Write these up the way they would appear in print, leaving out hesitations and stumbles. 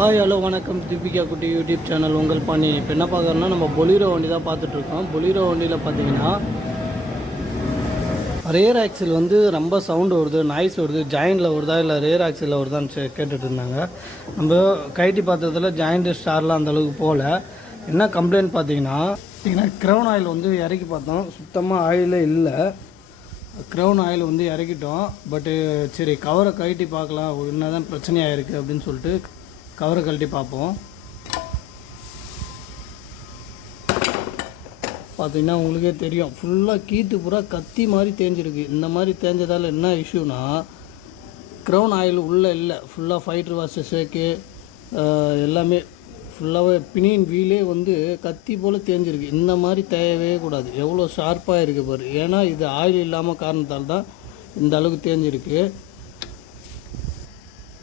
Hi hello வணக்கம். தீபிகா குட்டி YouTube channel உங்கள் பண்ணி. இப்போ என்ன பார்க்குறோன்னா நம்ம பொலீரோ வண்டி தான் பார்த்துட்ருக்கோம். பொலீரோ வண்டியில் பார்த்தீங்கன்னா ரேர் ஆக்சில் வந்து ரொம்ப சவுண்டு வருது, நாய்ஸ் வருது. ஜாயிண்டில் வருதா இல்லை ரேர் ஆக்சிலில் வருதான்னு கேட்டுட்டு இருந்தாங்க. நம்ம கைட்டி பார்த்ததில் ஜாயிண்ட்டு ஸ்டார்லாம் அந்தளவுக்கு போகல. என்ன கம்ப்ளைண்ட் பார்த்தீங்கன்னா க்ரௌன் ஆயில் வந்து இறக்கி பார்த்தோம், சுத்தமாக ஆயிலே இல்லை. க்ரௌன் ஆயில் வந்து இறக்கிட்டோம். பட்டு சரி கவரை கழட்டி பார்க்கலாம், என்ன தான் பிரச்சனையாக இருக்குது அப்படின்னு சொல்லிட்டு கவரை கழட்டி பார்ப்போம். பார்த்தீங்கன்னா உங்களுக்கே தெரியும், ஃபுல்லாக கீத்து பூரா கத்தி மாதிரி தேஞ்சிருக்கு. இந்த மாதிரி தேஞ்சதால் என்ன இஷ்யூனா, க்ரௌன் ஆயில் உள்ளே இல்லை. ஃபுல்லாக ஃபைட்ரு வாஷ் ஷேக்கு எல்லாமே ஃபுல்லாகவே பினியன் வீலே வந்து கத்தி போல் தேஞ்சிருக்கு. இந்த மாதிரி தேயவே கூடாது. எவ்வளோ ஷார்ப்பாக இருக்குது பாரு. ஏன்னா இது ஆயில் இல்லாமல் காரணத்தால் தான் இந்த அளவுக்கு தேஞ்சிருக்கு.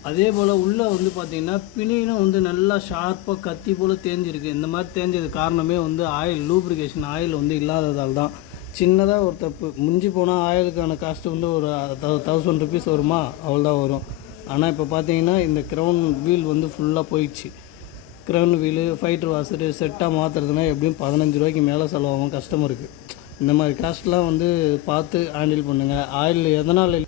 அதே போல் உள்ளே வந்து பார்த்திங்கன்னா பினியனும் வந்து நல்லா ஷார்ப்பாக கத்தி போல் தேஞ்சிருக்கு. இந்த மாதிரி தேஞ்சது காரணமே வந்து ஆயில் லூப்ரிகேஷன் ஆயில் வந்து இல்லாததால் தான். சின்னதாக ஒரு தப்பு. முடிஞ்சு போனால் ஆயிலுக்கான காஸ்ட்டு வந்து ஒரு 1000 ருபீஸ் வருமா, அவ்வளோதான் வரும். ஆனால் இப்போ பார்த்தீங்கன்னா இந்த க்ரௌன் வீல் வந்து ஃபுல்லாக போயிடுச்சு. க்ரௌன் வீலு ஃபைட்ரு வாஷரு செட்டாக மாற்றுறதுனா எப்படியும் 15 ரூபாய்க்கு மேலே செலவாகும் கஸ்டமருக்கு. இந்த மாதிரி காஸ்ட்லாம் வந்து பார்த்து ஹேண்டில் பண்ணுங்கள். ஆயில் எதனால்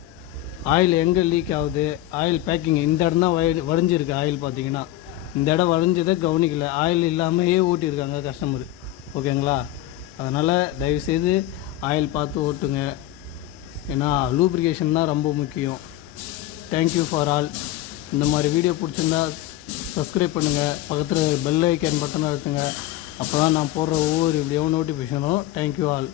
ஆயில் எங்கே லீக் ஆகுது, ஆயில் பேக்கிங் இந்த இடம் தான் வடிஞ்சிருக்கு. ஆயில் பார்த்தீங்கன்னா இந்த இடம் வடிஞ்சதை கவனிக்கல, ஆயில் இல்லாமையே ஓட்டியிருக்காங்க கஸ்டமரு. ஓகேங்களா? அதனால் தயவுசெய்து ஆயில் பார்த்து ஓட்டுங்க. ஏன்னா லூப்ரிகேஷன் தான் ரொம்ப முக்கியம். Thank you for all. இந்த மாதிரி வீடியோ பிடிச்சிருந்தா சப்ஸ்கிரைப் பண்ணுங்கள், பக்கத்தில் பெல் ஐக்கான் பட்டனை அழுத்துங்க. அப்போ தான் நான் போடுற ஒவ்வொரு வீடியோவும் நோட்டிஃபிகேஷனும். Thank you all.